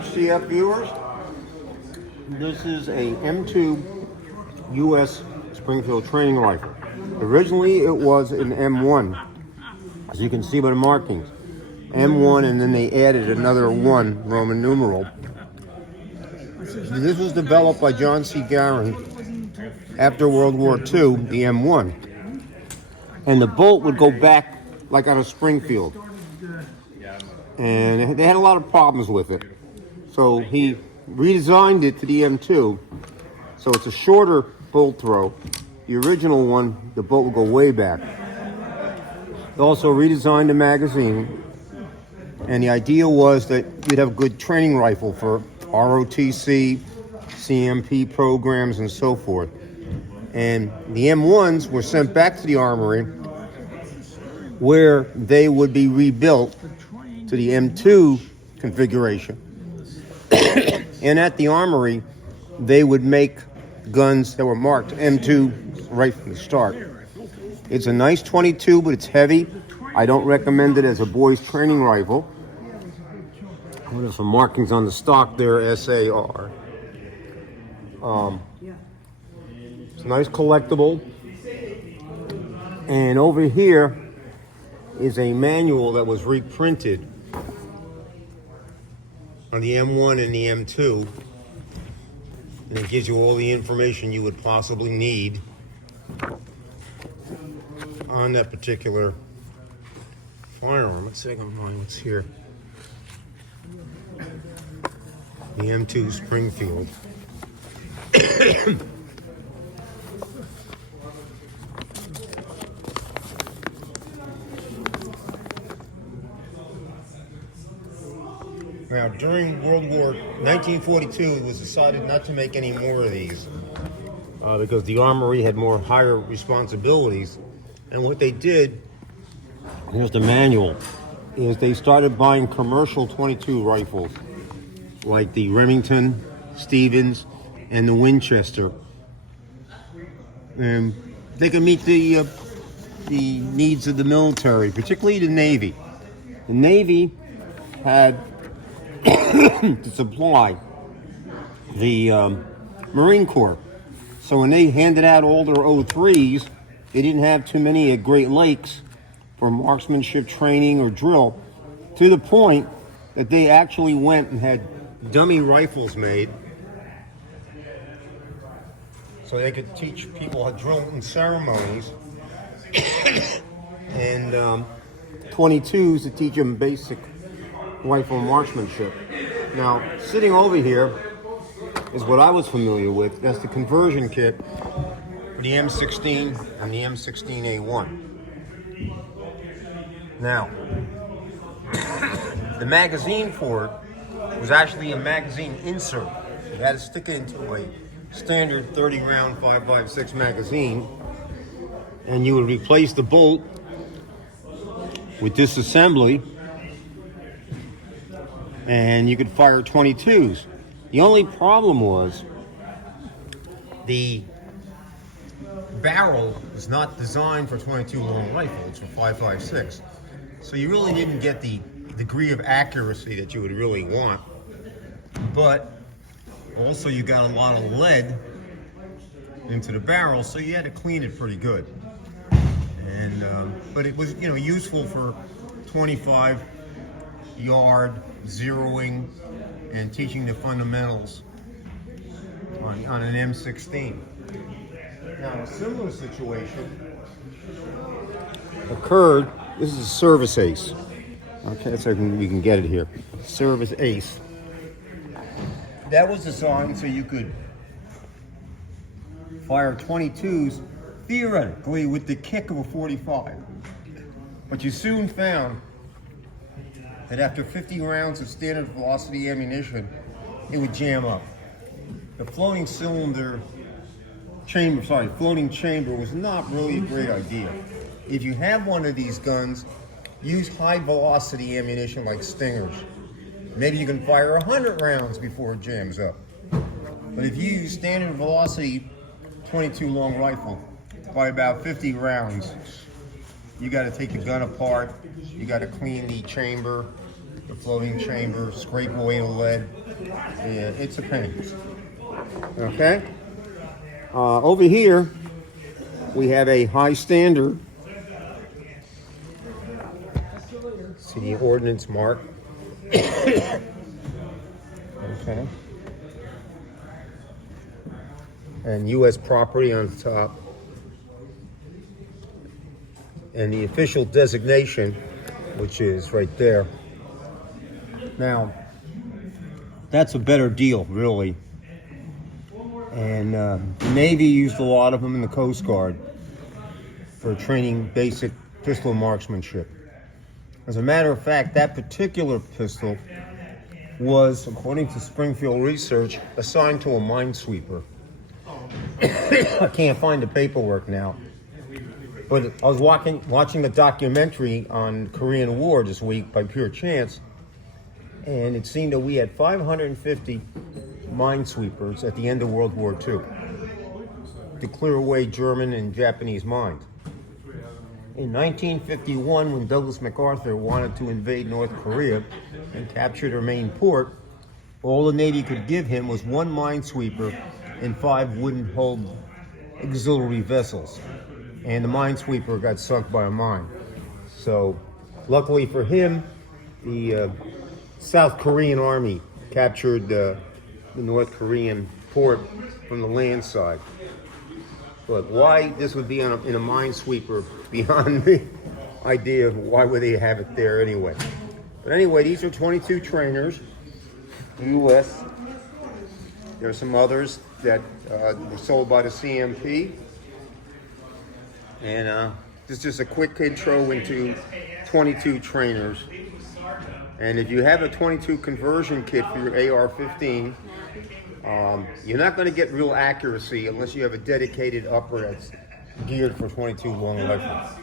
HCF viewers. This is a M2 US Springfield training rifle. Originally it was an M1, as you can see by the markings. M1, and then they added another 1 Roman numeral. This was developed by John C. Garand after World War II, the M1. And the bolt would go back like on a Springfield. And they had a lot of problems with it. So he redesigned it to the M2. So it's a shorter bolt throw. The original one, the bolt would go way back. They also redesigned the magazine. And the idea was that you'd have a good training rifle for ROTC, CMP programs, and so forth. And the M1s were sent back to the armory, where they would be rebuilt to the M2 configuration. And at the armory, they would make guns that were marked M2 right from the start. It's a nice 22, but it's heavy. I don't recommend it as a boy's training rifle. There's some markings on the stock there, SAR. It's a nice collectible. And over here is a manual that was reprinted on the M1 and the M2. And it gives you all the information you would possibly need on that particular firearm. Let's see if I can find what's here. The M2 Springfield. Now, during World War 1942, it was decided not to make any more of these because the armory had more higher responsibilities. And what they did, here's the manual, is they started buying commercial 22 rifles, like the Remington, Stevens, and the Winchester. And they could meet the needs of the military, particularly the Navy. The Navy had to supply the Marine Corps. So when they handed out all their O3s, they didn't have too many at Great Lakes for marksmanship training or drill, to the point that they actually went and had dummy rifles made so they could teach people how to drill in ceremonies and 22s to teach them basic rifle marksmanship. Now, sitting over here is what I was familiar with. That's the conversion kit for the M16 and the M16A1. Now, the magazine for it was actually a magazine insert. You had to stick it into a standard 30-round 5.56 magazine, and you would replace the bolt with this assembly, and you could fire 22s. The only problem was the barrel was not designed for 22 long rifle. It's for 5.56. So you really didn't get the degree of accuracy that you would really want. But also you got a lot of lead into the barrel, so you had to clean it pretty good. And but it was, useful for 25-yard zeroing and teaching the fundamentals on an M16. Now, a similar situation occurred. This is a Service Ace. Okay, so we can get it here. Service Ace. That was designed so you could fire 22s theoretically with the kick of a 45. But you soon found that after 50 rounds of standard velocity ammunition, it would jam up. The floating chamber was not really a great idea. If you have one of these guns, use high velocity ammunition like Stingers. Maybe you can fire 100 rounds before it jams up. But if you use standard velocity 22 long rifle, by about 50 rounds, you got to take the gun apart, you got to clean the chamber, the floating chamber, scrape away the lead. Yeah, it's a pain. Okay. Over here, we have a high standard. See the ordnance mark. Okay. And U.S. property on the top. And the official designation, which is right there. Now, that's a better deal, really. And the Navy used a lot of them in the Coast Guard for training basic pistol marksmanship. As a matter of fact, that particular pistol was, according to Springfield research, assigned to a minesweeper. I can't find the paperwork now. But I was watching a documentary on the Korean War this week by pure chance, and it seemed that we had 550 minesweepers at the end of World War II to clear away German and Japanese mines. In 1951, when Douglas MacArthur wanted to invade North Korea and capture their main port, all the Navy could give him was one minesweeper and 5 wooden-hulled auxiliary vessels. And the minesweeper got sunk by a mine. So, luckily for him, the South Korean army captured the North Korean port from the land side. But why this would be in a minesweeper, beyond the idea of why would they have it there anyway. But anyway, these are 22 trainers, U.S. There are some others that were sold by the CMP. And this is just a quick intro into 22 trainers. And if you have a 22 conversion kit for your AR-15, you're not going to get real accuracy unless you have a dedicated upper that's geared for 22 long rifles.